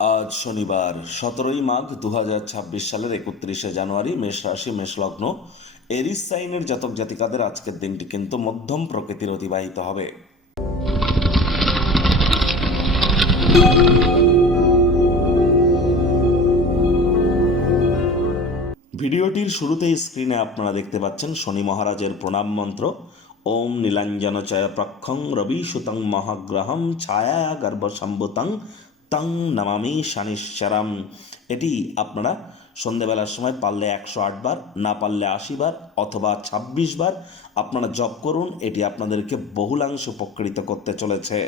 আজ শনিবার 17ই মাঘ 2026 সালের 31শে জানুয়ারি। মেষ রাশি, মেষ লগ্ন, এরিস সাইনের জাতক জাতিকাদের আজকের দিনটি কিন্তু মধ্যম প্রকৃতির অতিবাহিত হবে। ভিডিওটির শুরুতেই স্ক্রিনে আপনারা দেখতে পাচ্ছেন শনি মহারাজের প্রণাম মন্ত্র। ওম নীলাঞ্জন চয় প্রক্ষং রবি সুতং মহাগ্রহম ছায়া গর্ভসম্ভুতং তং নমামি শনিশ্চরম। এটি আপনারা সন্ধেবেলার সময় পারলে 108 বার, না পারলে 80 বার অথবা 26 বার আপনারা জপ করুন। এটি আপনাদেরকে বহুলাংশে উপকৃত করতে চলেছে।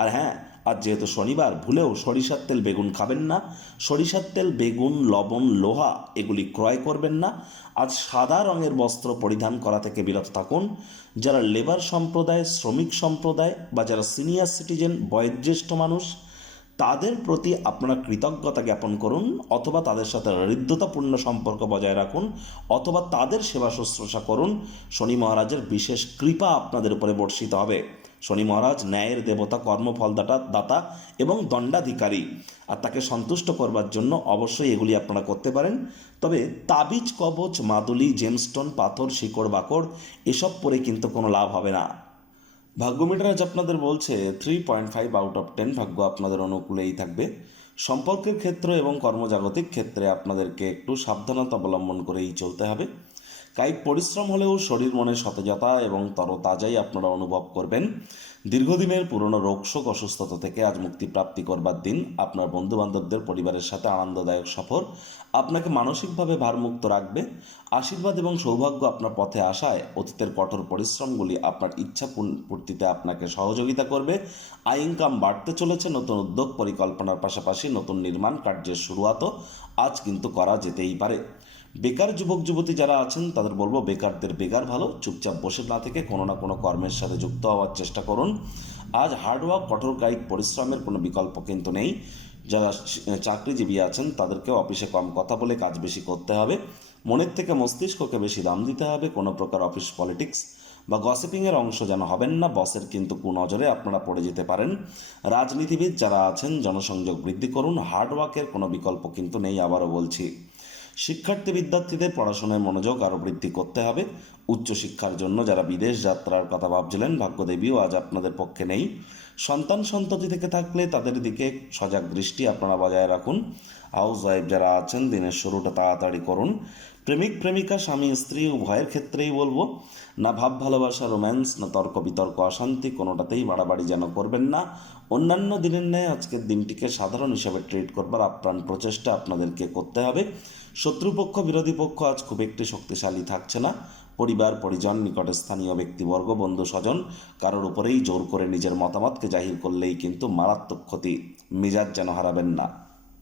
আর হ্যাঁ, আজ যেহেতু শনিবার, ভুলেও সরিষার তেল বেগুন খাবেন না। সরিষার তেল বেগুন লবণ লোহা এগুলি ক্রয় করবেন না। আজ সাদা রঙের বস্ত্র পরিধান করা থেকে বিরত থাকুন। যারা লেবার সম্প্রদায়, শ্রমিক সম্প্রদায় বা যারা সিনিয়র সিটিজেন বয়োজ্যেষ্ঠ মানুষ, তাদের প্রতি আপনারা কৃতজ্ঞতা জ্ঞাপন করুন, অথবা তাদের সাথে হৃদ্যতাপূর্ণ সম্পর্ক বজায় রাখুন, অথবা তাদের সেবা শুশ্রূষা করুন। শনি মহারাজের বিশেষ কৃপা আপনাদের উপরে বর্ষিত হবে। শনি মহারাজ ন্যায়ের দেবতা, কর্মফল দাতা এবং দণ্ডাধিকারী। আর তাকে সন্তুষ্ট করবার জন্য অবশ্যই এগুলি আপনারা করতে পারেন। তবে তাবিজ, কবচ, মাদুলি, জেমস্টোন, পাথর, শিকড় বাকড় এসব পরে কিন্তু কোনো লাভ হবে না। ভাগ্য মিটার আজ আপনাদের বলছে 3.5/10। ভাগ্য আপনাদের অনুকূলেই থাকবে। সম্পর্কের ক্ষেত্র এবং কর্মজাগতিক ক্ষেত্রে আপনাদেরকে একটু সাবধানতা অবলম্বন করেই চলতে হবে। কায়িক পরিশ্রম হলেও শরীর মনে সতেজতা এবং তরতাজাই আপনারা অনুভব করবেন। দীর্ঘদিনের পুরনো রোগশোক অসুস্থতা থেকে আজ মুক্তি প্রাপ্তি করবার দিন। আপনার বন্ধুবান্ধবদের পরিবারের সাথে আনন্দদায়ক সফর আপনাকে মানসিকভাবে ভারমুক্ত রাখবে। আশীর্বাদ এবং সৌভাগ্য আপনার পথে আসায় অতীতের কঠোর পরিশ্রমগুলি আপনার ইচ্ছা পূর্তিতে আপনাকে সহযোগিতা করবে। আয় ইনকাম বাড়তে চলেছে। নতুন উদ্যোগ পরিকল্পনার পাশাপাশি নতুন নির্মাণ কার্যের শুরুয়াতও আজ কিন্তু করা যেতেই পারে। বেকার যুবক যুবতী যারা আছেন তাদের বলবো, বেকারদের বেকার ভালো, চুপচাপ বসে না থেকে কোনো না কোনো কর্মের সাথে যুক্ত হওয়ার চেষ্টা করুন। আজ হার্ডওয়ার্ক, কঠোর কায়িক পরিশ্রমের কোনো বিকল্প কিন্তু নেই। যারা চাকরিজীবী আছেন তাদেরকেও অফিসে কম কথা বলে কাজ বেশি করতে হবে। মনের থেকে মস্তিষ্ককে বেশি দাম দিতে হবে। কোনো প্রকার অফিস পলিটিক্স বা গসিপিংয়ের অংশ যেন হবেন না। বসের কিন্তু কুনজরে আপনারা পড়ে যেতে পারেন। রাজনীতিবিদ যারা আছেন জনসংযোগ বৃদ্ধি করুন। হার্ডওয়ার্কের কোনো বিকল্প কিন্তু নেই, আবারও বলছি। শিক্ষার্থী বিদ্যার্থীদের পড়াশোনায় মনোযোগ আরও বৃদ্ধি করতে হবে। উচ্চশিক্ষার জন্য যারা বিদেশ যাত্রার কথা ভাবছিলেন, ভাগ্যদেবীও আজ আপনাদের পক্ষে নেই। সন্তান সন্ততি থেকে থাকলে তাদের দিকে সজাগ দৃষ্টি আপনারা বজায় রাখুন। হাউস ওয়াইফ যারা আছেন দিনের শুরুটা তাড়াতাড়ি করুন। প্রেমিক প্রেমিকা, স্বামী স্ত্রী উভয়ের ক্ষেত্রেই বলবো, না ভাব ভালোবাসা, রোম্যান্স, না তর্ক বিতর্ক, অশান্তি, কোনোটাতেই বাড়াবাড়ি যেন করবেন না। অন্যান্য দিনের ন্যায় আজকের দিনটিকে সাধারণ হিসাবে ট্রিট করবার আপ্রাণ প্রচেষ্টা আপনাদেরকে করতে হবে। শত্রুপক্ষ, বিরোধী পক্ষ আজ খুব একটি শক্তিশালী থাকছে না। পরিবার পরিজন, নিকটে স্থানীয় ব্যক্তিবর্গ, বন্ধু স্বজন কারোর উপরেই জোর করে নিজের মতামতকে জাহির করলেই কিন্তু মারাত্মক ক্ষতি। মেজাজ যেন হারাবেন না।